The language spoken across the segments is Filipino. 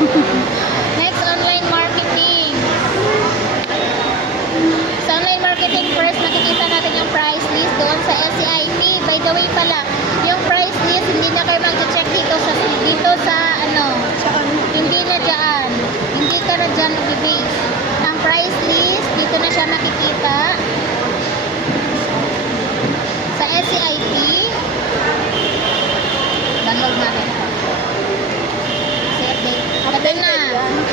Next, online marketing. Sa online marketing, first makikita natin yung price list doon sa SCIP. By the way pala, yung price list, hindi na kayo mag-check dito sa hindi na dyan. Hindi ka na dyan mag-base. Ang price list, dito na siya makikita. Sa SCIP, download natin ito.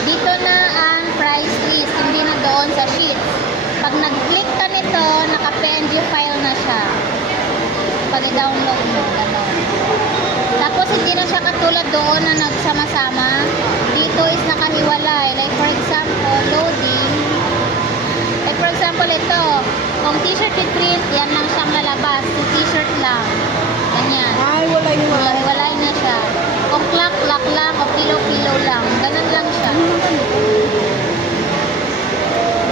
Dito na ang price list, hindi na doon sa sheets. Pag nag-click ka nito, naka-PNG file na siya. Pag i-download mo, gano'n. Tapos hindi na siya katulad doon na nagsama-sama. Dito is nakahiwalay. Like for example, loading. Like for example, ito. Kung t-shirt with print, yan lang siyang lalabas. T-shirt lang. Ganyan. Ay, wala yung wala. Hiwalay na siya. Kung clock lang, o pillow lang. Ganun lang siya.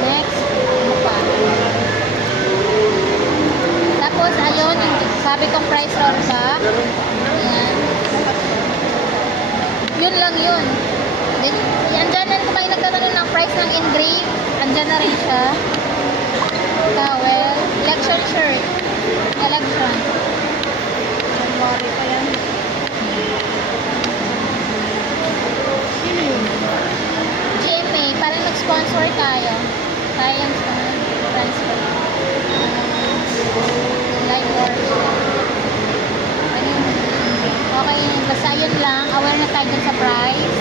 Next. Ano pa? Tapos, ayun, yung sabi kong price rollback. Ayan. Yun lang yun. Andyan na, kung may nagtatanong ng price ng engrave, andyan na rin siya. Towel. Election shirt. Election. January pa yan. GMA, parang nag-sponsor tayo. Sayang sa transfer. Live workshop. Okay, basta yun lang. Aware na tayo dun sa price.